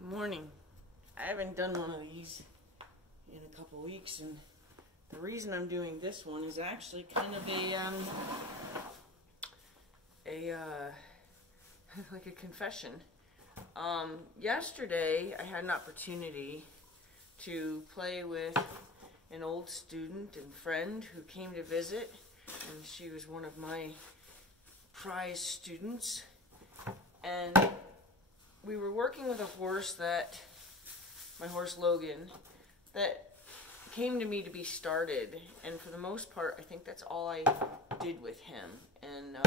Morning. I haven't done one of these in a couple weeks, and the reason I'm doing this one is actually kind of like a confession. Yesterday I had an opportunity to play with an old student and friend who came to visit, and she was one of my prize students, and we were working with a horse that, my horse Logan, that came to me to be started, and for the most part I think that's all I did with him. And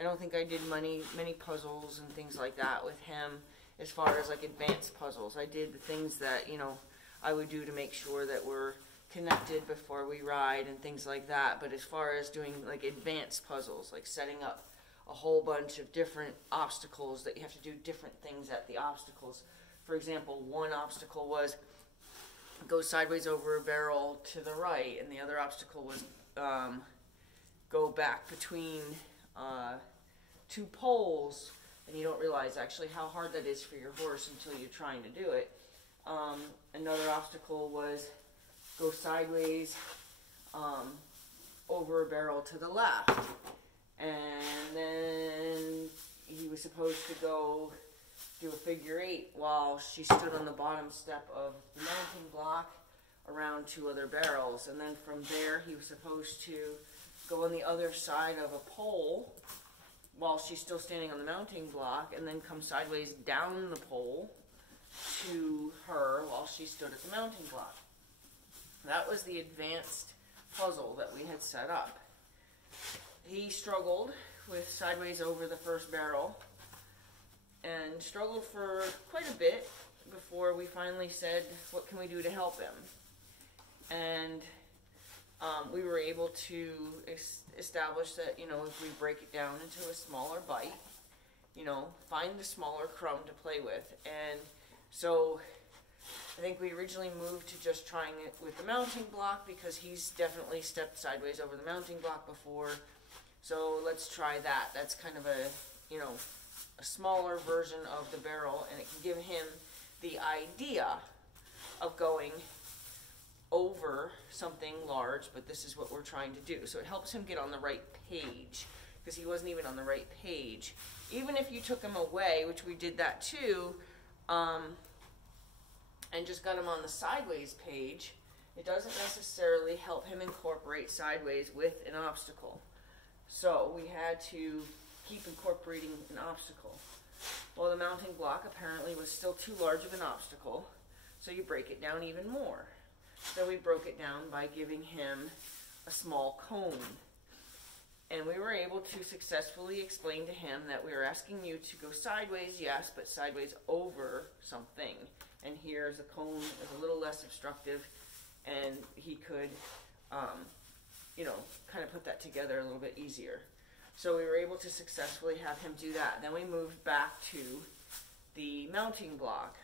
I don't think I did many puzzles and things like that with him as far as like advanced puzzles. I did the things that, you know, I would do to make sure that we're connected before we ride and things like that. But as far as doing like advanced puzzles, like setting up a whole bunch of different obstacles that you have to do different things at the obstacles. For example, one obstacle was go sideways over a barrel to the right, and the other obstacle was go back between two poles, and you don't realize actually how hard that is for your horse until you're trying to do it. Another obstacle was go sideways over a barrel to the left. And then he was supposed to go do a figure eight while she stood on the bottom step of the mounting block around two other barrels. And then from there he was supposed to go on the other side of a pole while she's still standing on the mounting block, and then come sideways down the pole to her while she stood at the mounting block. That was the advanced puzzle that we had set up. He struggled with sideways over the first barrel and struggled for quite a bit before we finally said, what can we do to help him? And we were able to establish that, you know, if we break it down into a smaller bite, you know, find the smaller crumb to play with. And so I think we originally moved to just trying it with the mounting block because he's definitely stepped sideways over the mounting block before. So let's try that. That's kind of a, you know, a smaller version of the barrel, and it can give him the idea of going over something large, but this is what we're trying to do. So it helps him get on the right page, because he wasn't even on the right page. Even if you took him away, which we did that too, and just got him on the sideways page, it doesn't necessarily help him incorporate sideways with an obstacle. So we had to keep incorporating an obstacle. Well, the mounting block apparently was still too large of an obstacle, so you break it down even more. So we broke it down by giving him a small cone. And we were able to successfully explain to him that we were asking you to go sideways, yes, but sideways over something. And here's a cone is a little less obstructive, and he could you know, kind of put that together a little bit easier. So we were able to successfully have him do that. Then we moved back to the mounting block,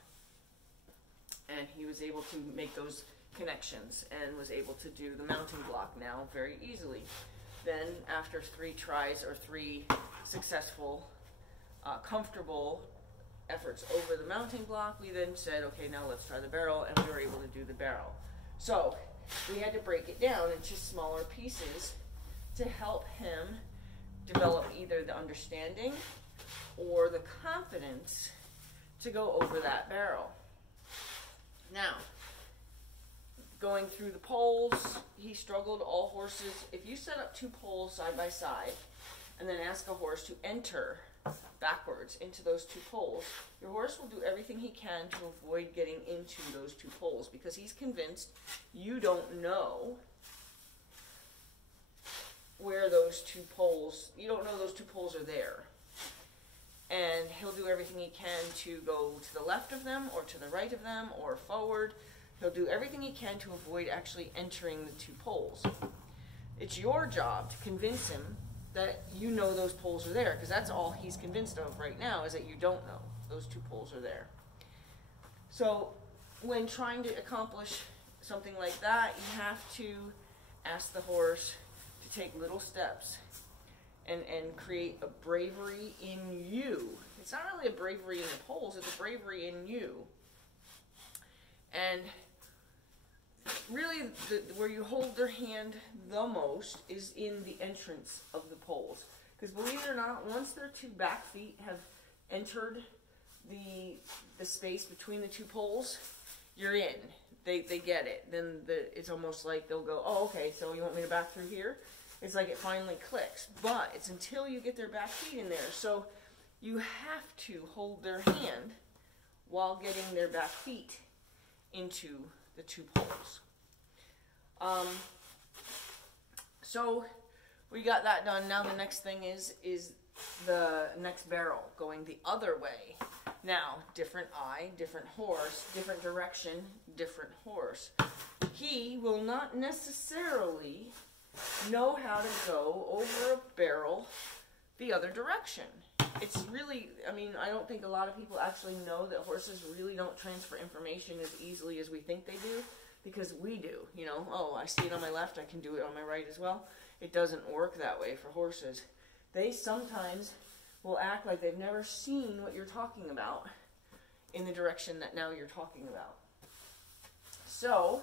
and he was able to make those connections and was able to do the mounting block now very easily. Then after 3 tries or 3 successful, comfortable efforts over the mounting block, we then said, okay, now let's try the barrel, and we were able to do the barrel. So we had to break it down into smaller pieces to help him develop either the understanding or the confidence to go over that barrel. Now, going through the poles, he struggled. All horses, if you set up 2 poles side by side and then ask a horse to enter backwards into those 2 poles, your horse will do everything he can to avoid getting into those 2 poles, because he's convinced you don't know where those 2 poles, you don't know those 2 poles are there. And he'll do everything he can to go to the left of them or to the right of them or forward. He'll do everything he can to avoid actually entering the 2 poles. It's your job to convince him that you know those poles are there, because that's all he's convinced of right now, is that you don't know those 2 poles are there. So when trying to accomplish something like that, you have to ask the horse to take little steps. and create a bravery in you. It's not really a bravery in the poles, it's a bravery in you. And really, where you hold their hand the most is in the entrance of the poles. Because believe it or not, once their two back feet have entered the space between the two poles, you're in. They get it. Then it's almost like they'll go, oh, okay, so you want me to back through here? It's like it finally clicks. But it's until you get their back feet in there. So you have to hold their hand while getting their back feet into the two poles. So we got that done. Now the next thing is the next barrel going the other way. Now, different eye, different horse, different direction, different horse. He will not necessarily know how to go over a barrel the other direction. It's really, I mean, I don't think a lot of people actually know that horses really don't transfer information as easily as we think they do, because we do, you know. Oh, I see it on my left, I can do it on my right as well. It doesn't work that way for horses. They sometimes will act like they've never seen what you're talking about in the direction that now you're talking about. So,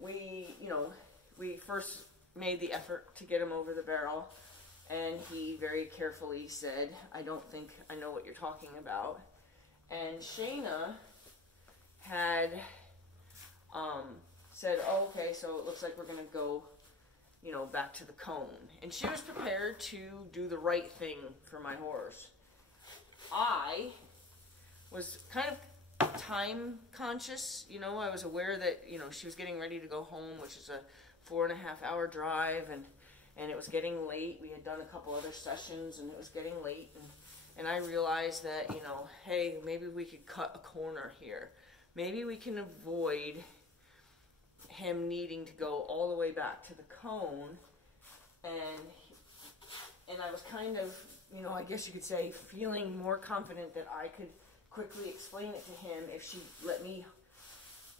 we first made the effort to get him over the barrel, and he very carefully said, I don't think I know what you're talking about. And Shayna had said, oh, okay, so it looks like we're going to go, you know, back to the cone. And she was prepared to do the right thing for my horse. I was kind of time conscious, you know. I was aware that, you know, she was getting ready to go home, which is a 4.5-hour drive, and it was getting late. We had done a couple other sessions, and it was getting late, and I realized that, you know, hey, maybe we could cut a corner here. Maybe we can avoid him needing to go all the way back to the cone, and I was kind of, you know, I guess you could say, feeling more confident that I could quickly explain it to him if she let me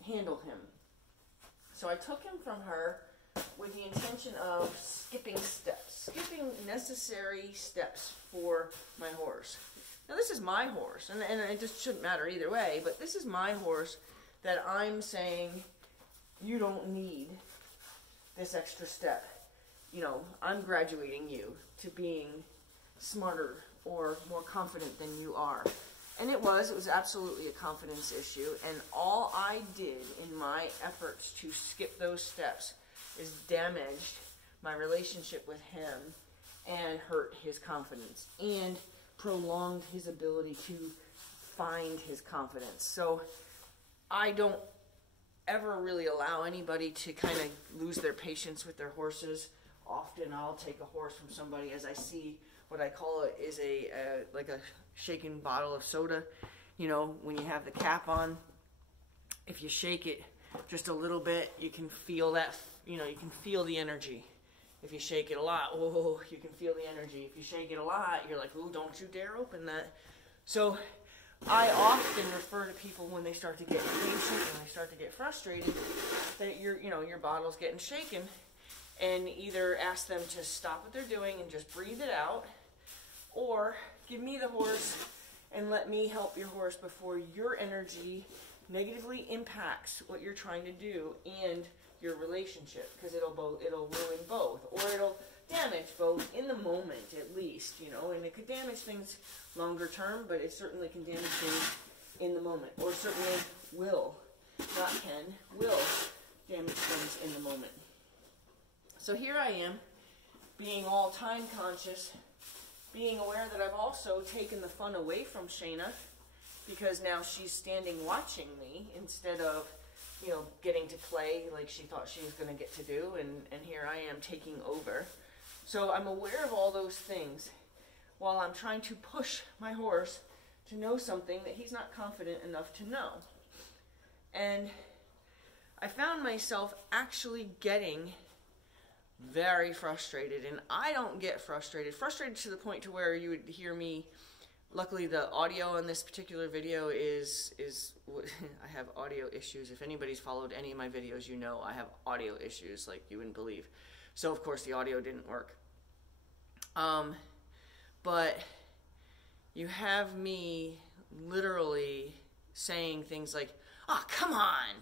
handle him. So I took him from her with the intention of skipping necessary steps for my horse. Now this is my horse, and it just shouldn't matter either way, but this is my horse that I'm saying, you don't need this extra step. You know, I'm graduating you to being smarter or more confident than you are. And it was absolutely a confidence issue, and all I did in my efforts to skip those steps is damaged my relationship with him and hurt his confidence and prolonged his ability to find his confidence. So I don't ever really allow anybody to kind of lose their patience with their horses. Often I'll take a horse from somebody as I see what I call it is like a shaken bottle of soda. You know, when you have the cap on, if you shake it just a little bit, you can feel that, you know, you can feel the energy. If you shake it a lot, oh, you can feel the energy. If you shake it a lot, you're like, oh, don't you dare open that. So I often refer to people when they start to get impatient and they start to get frustrated that your bottle's getting shaken, and either ask them to stop what they're doing and just breathe it out, or give me the horse and let me help your horse before your energy negatively impacts what you're trying to do and your relationship, because it'll ruin both, or it'll damage both in the moment at least, you know. And it could damage things longer term, but it certainly can damage things in the moment, or certainly will damage things in the moment. So here I am, being all time conscious, being aware that I've also taken the fun away from Shayna, because now she's standing watching me instead of, you know, getting to play like she thought she was going to get to do, and here I am taking over. So I'm aware of all those things while I'm trying to push my horse to know something that he's not confident enough to know. And I found myself actually getting very frustrated, and I don't get frustrated to the point to where you would hear me. Luckily, the audio on this particular video is I have audio issues. If anybody's followed any of my videos, you know I have audio issues like you wouldn't believe. So of course the audio didn't work. But you have me literally saying things like, "Oh, come on,"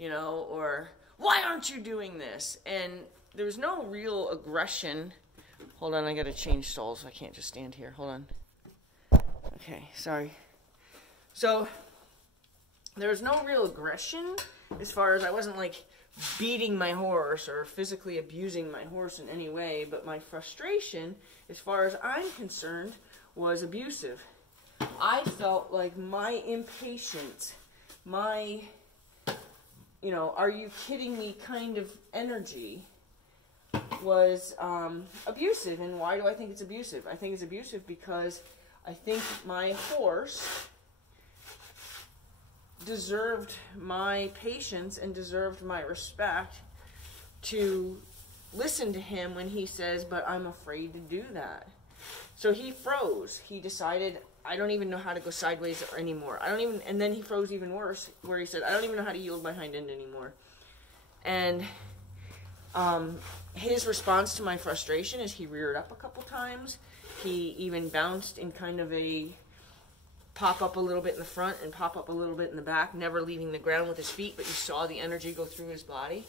or "Why aren't you doing this?" And there's no real aggression. Hold on, I gotta change stalls. I can't just stand here. Hold on. Okay, sorry. So, there's no real aggression as far as I wasn't like beating my horse or physically abusing my horse in any way, but my frustration, as far as I'm concerned, was abusive. I felt like my impatience, my, are you kidding me kind of energy was abusive. And why do I think it's abusive? I think it's abusive because I think my horse deserved my patience and deserved my respect to listen to him when he says, "But I'm afraid to do that." So he froze. He decided, "I don't even know how to go sideways anymore. And then he froze even worse, where he said, "I don't even know how to yield my hind end anymore." And his response to my frustration is he reared up a couple times. He even bounced in kind of a pop up a little bit in the front and pop up a little bit in the back, never leaving the ground with his feet, but you saw the energy go through his body.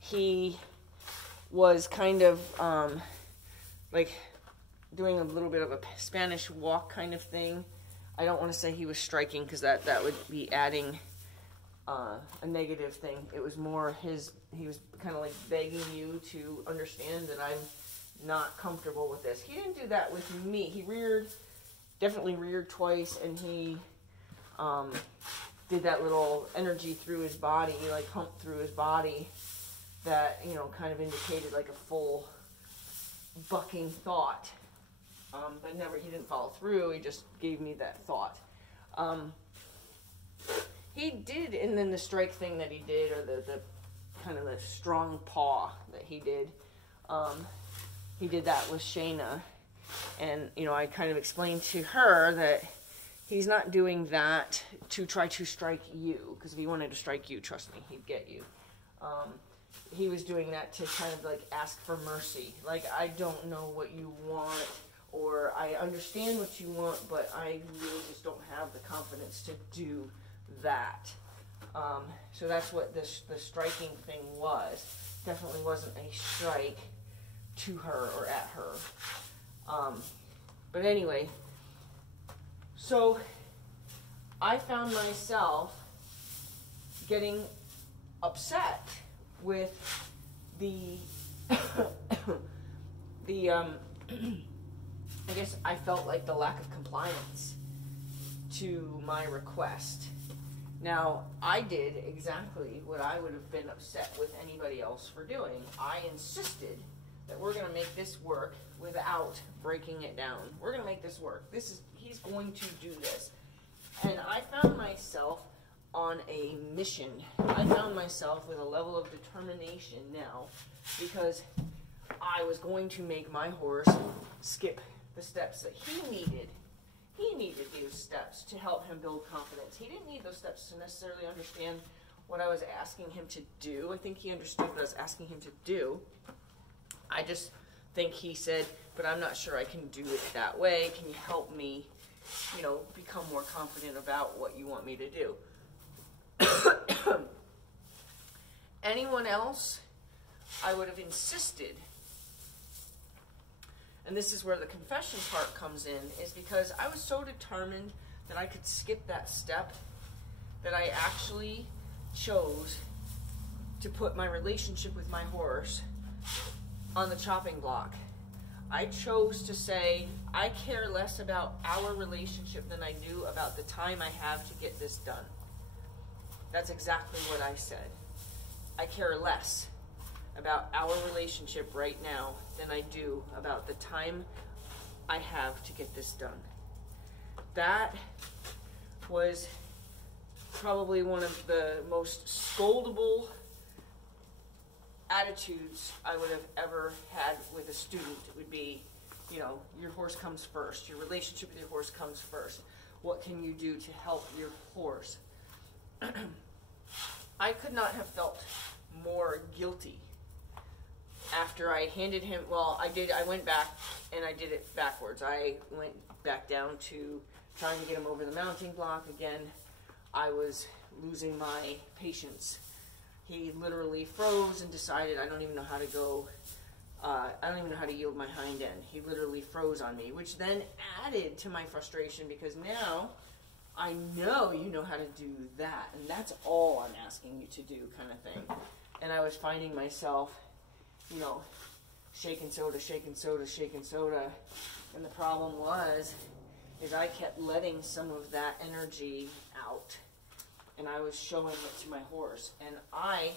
He was kind of like doing a little bit of a Spanish walk kind of thing. I don't want to say he was striking because that would be adding a negative thing. It was more he was kind of like begging you to understand that I'm not comfortable with this. He didn't do that with me. He definitely reared twice, and he did that little energy through his body, like humped through his body that, kind of indicated like a full bucking thought. But he didn't follow through. He just gave me that thought. He did, and then the strike thing that he did, or the kind of the strong paw that he did that with Shayna. And, I kind of explained to her that he's not doing that to try to strike you, because if he wanted to strike you, trust me, he'd get you. He was doing that to kind of like ask for mercy. Like, I don't know what you want, or I understand what you want, but I really just don't have the confidence to do that. So that's what the striking thing was. Definitely wasn't a strike to her or at her. But anyway, so I found myself getting upset with the I guess I felt like the lack of compliance to my request. Now, I did exactly what I would have been upset with anybody else for doing. I insisted that we're going to make this work without breaking it down. We're going to make this work. He's going to do this. And I found myself on a mission. I found myself with a level of determination now, because I was going to make my horse skip the steps that he needed. He needed those steps to help him build confidence. He didn't need those steps to necessarily understand what I was asking him to do. I think he understood what I was asking him to do. I just think he said, "But I'm not sure I can do it that way. Can you help me, become more confident about what you want me to do?" Anyone else, I would have insisted. And this is where the confession part comes in, is because I was so determined that I could skip that step that I actually chose to put my relationship with my horse on the chopping block. I chose to say, I care less about our relationship than I do about the time I have to get this done. That's exactly what I said. I care less about our relationship right now than I do about the time I have to get this done. That was probably one of the most scoldable attitudes I would have ever had with a student. It would be, your horse comes first. Your relationship with your horse comes first. What can you do to help your horse? I could not have felt more guilty after I handed him, well, I went back and I did it backwards. I went back down to trying to get him over the mounting block. Again, I was losing my patience. He literally froze and decided I don't even know how to go, I don't even know how to yield my hind end. He literally froze on me, which then added to my frustration because now I know you know how to do that, and that's all I'm asking you to do, kind of thing. And I was finding myself, you know, shaking soda, shaking soda, shaking soda. And the problem is I kept letting some of that energy out. And I was showing it to my horse. And I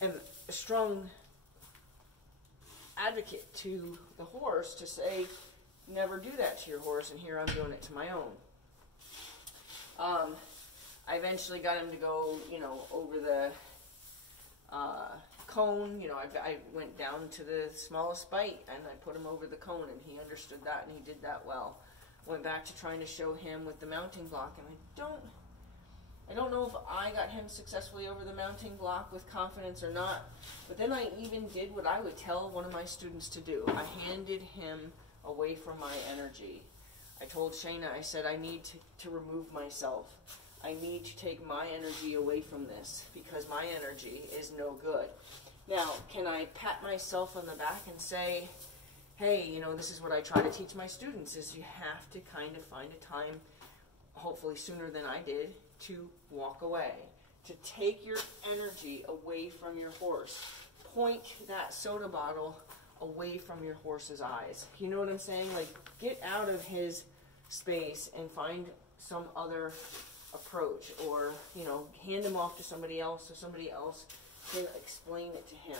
am a strong advocate to the horse to say, never do that to your horse, and here I'm doing it to my own. I eventually got him to go, you know, over the cone. You know, I went down to the smallest bite and I put him over the cone, and he understood that and he did that well. Went back to trying to show him with the mounting block, and I don't know if I got him successfully over the mounting block with confidence or not, but then I even did what I would tell one of my students to do. I handed him away from my energy. I told Shayna, I said, I need to remove myself. I need to take my energy away from this because my energy is no good. Now, can I pat myself on the back and say, hey, you know, this is what I try to teach my students, is you have to kind of find a time, hopefully sooner than I did, to walk away, to take your energy away from your horse. Point that soda bottle away from your horse's eyes. You know what I'm saying? Like, get out of his space and find some other approach, or, you know, hand him off to somebody else so somebody else can explain it to him.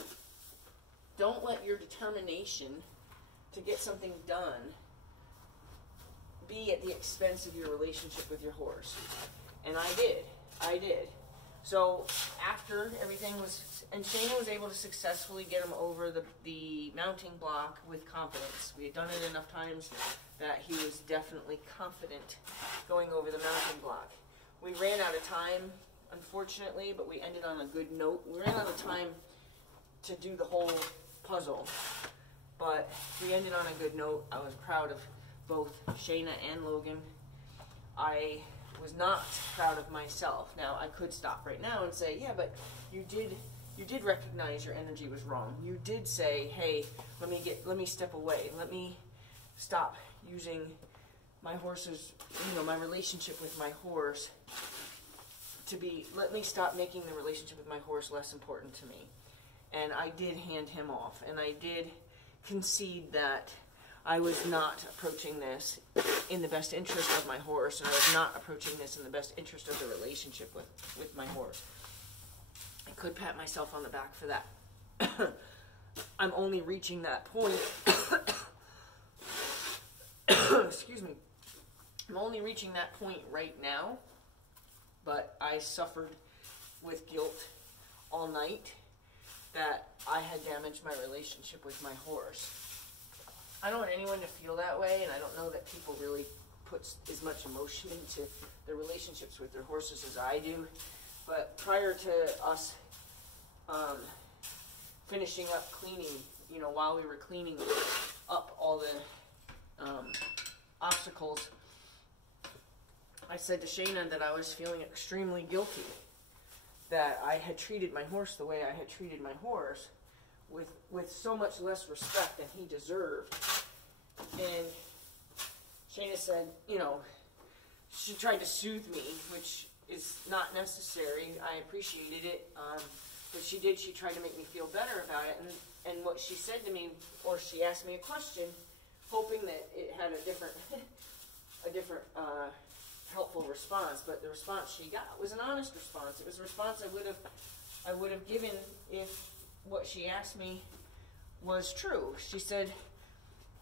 Don't let your determination to get something done be at the expense of your relationship with your horse. And I did. So after everything was, and Shayna was able to successfully get him over the mounting block with confidence. We had done it enough times that he was definitely confident going over the mounting block. We ran out of time, unfortunately, but we ended on a good note. We ran out of time to do the whole puzzle, but we ended on a good note. I was proud of both Shayna and Logan. I was not proud of myself. Now, I could stop right now and say, yeah, but you did recognize your energy was wrong. You did say, hey, let me step away. Let me stop using my horse's, you know, my relationship with my horse let me stop making the relationship with my horse less important to me. And I did hand him off, and I did concede that I was not approaching this in the best interest of my horse, and I was not approaching this in the best interest of the relationship with my horse. I could pat myself on the back for that. I'm only reaching that point. Excuse me. I'm only reaching that point right now, but I suffered with guilt all night that I had damaged my relationship with my horse. I don't want anyone to feel that way, and I don't know that people really put as much emotion into their relationships with their horses as I do. But prior to us finishing up cleaning, you know, while we were cleaning up all the obstacles, I said to Shayna that I was feeling extremely guilty, that I had treated my horse the way I had treated my horse, with so much less respect than he deserved. And Shayna said, you know, she tried to soothe me, which is not necessary. I appreciated it, but she tried to make me feel better about it. And what she said to me, or she asked me a question, hoping that it had a different helpful response, but the response she got was an honest response. It was a response I would have given if what she asked me was true. She said,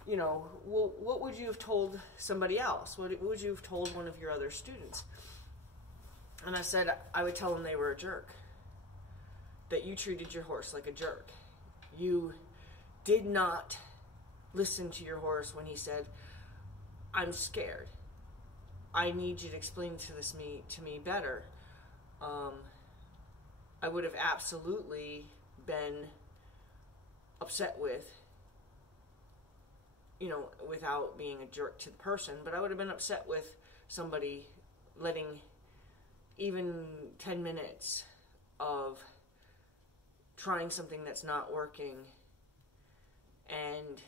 you know, well, what would you have told somebody else? What would you have told one of your other students? And I said, I would tell them they were a jerk, that you treated your horse like a jerk. You did not listen to your horse when he said, I'm scared. I need you to explain to me better. I would have absolutely been upset with, you know, without being a jerk to the person, but I would have been upset with somebody letting even 10 minutes of trying something that's not working and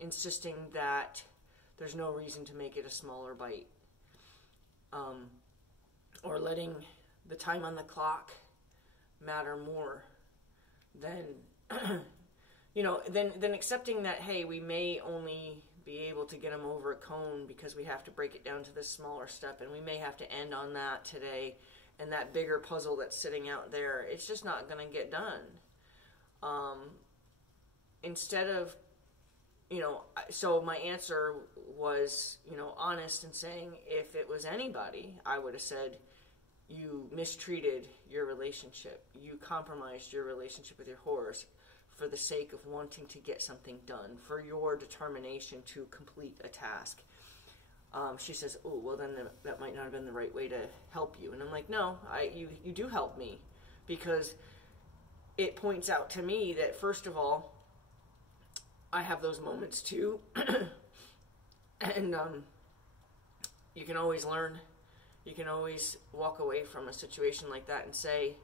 insisting that there's no reason to make it a smaller bite. Or letting the time on the clock matter more than, you know, than accepting that, hey, we may only be able to get them over a cone because we have to break it down to this smaller step, and we may have to end on that today, and that bigger puzzle that's sitting out there, it's just not going to get done. Instead of, you know, so my answer was, you know, honest and saying, if it was anybody, I would have said, you mistreated your relationship. You compromised your relationship with your horse for the sake of wanting to get something done, for your determination to complete a task. She says, oh, well, then that might not have been the right way to help you. And I'm like, no, you do help me, because it points out to me that, first of all, I have those moments too. And you can always learn. You can always walk away from a situation like that and say,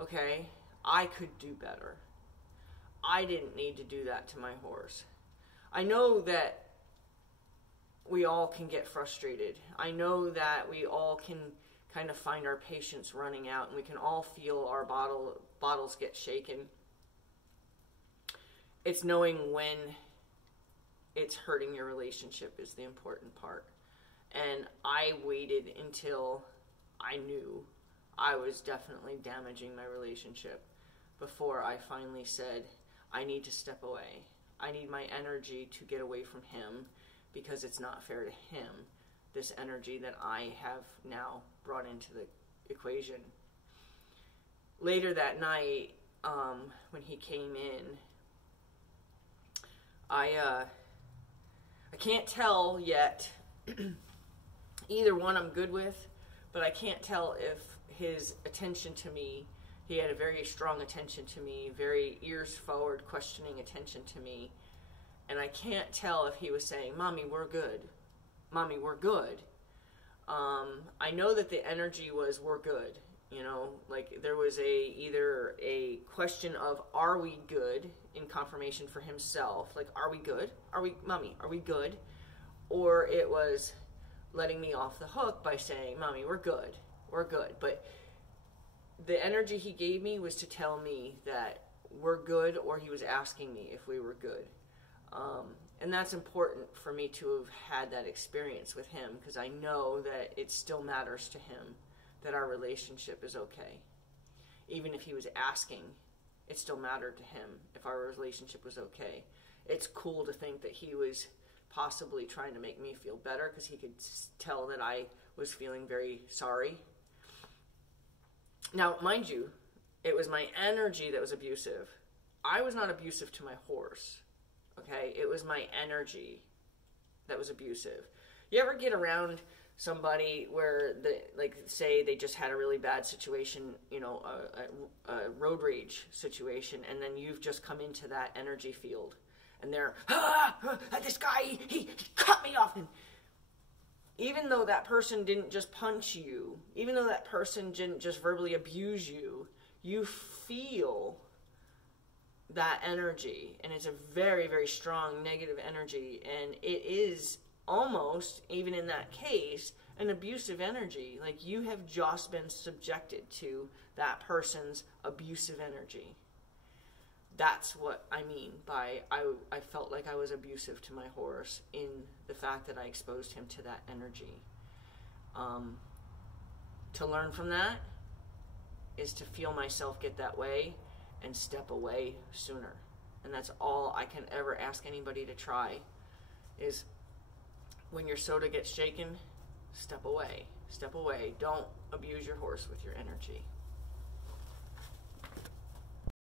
okay, I could do better. I didn't need to do that to my horse. I know that we all can get frustrated. I know that we all can kind of find our patience running out, and we can all feel our bottles get shaken. It's knowing when it's hurting your relationship is the important part. And I waited until I knew I was definitely damaging my relationship before I finally said, I need to step away. I need my energy to get away from him, because it's not fair to him, this energy that I have now brought into the equation. Later that night, when he came in, I can't tell yet either one I'm good with, but I can't tell if his attention to me, he had a very strong attention to me, very ears forward, questioning attention to me. And I can't tell if he was saying, Mommy, we're good. Mommy, we're good. I know that the energy was, we're good. You know, like there was either a question of, are we good, in confirmation for himself. Like, are we good? Mommy, are we good? Or it was letting me off the hook by saying, Mommy, we're good. We're good. But the energy he gave me was to tell me that we're good, or he was asking me if we were good. And that's important for me to have had that experience with him, because I know that it still matters to him that our relationship is okay. Even if he was asking, it still mattered to him if our relationship was okay. It's cool to think that he was possibly trying to make me feel better, because he could tell that I was feeling very sorry. Now, mind you, it was my energy that was abusive. I was not abusive to my horse. Okay, it was my energy that was abusive. You ever get around somebody where, say they just had a really bad situation, you know, a road rage situation, and then you've just come into that energy field, and they're, this guy, he cut me off. And even though that person didn't just punch you, even though that person didn't just verbally abuse you, you feel that energy, and it's a very, very strong negative energy, and it is almost, even in that case, an abusive energy. Like, you have just been subjected to that person's abusive energy. That's what I mean by I felt like I was abusive to my horse, in the fact that I exposed him to that energy. To learn from that is to feel myself get that way and step away sooner. And that's all I can ever ask anybody to try, is when your soda gets shaken, step away. Step away. Don't abuse your horse with your energy.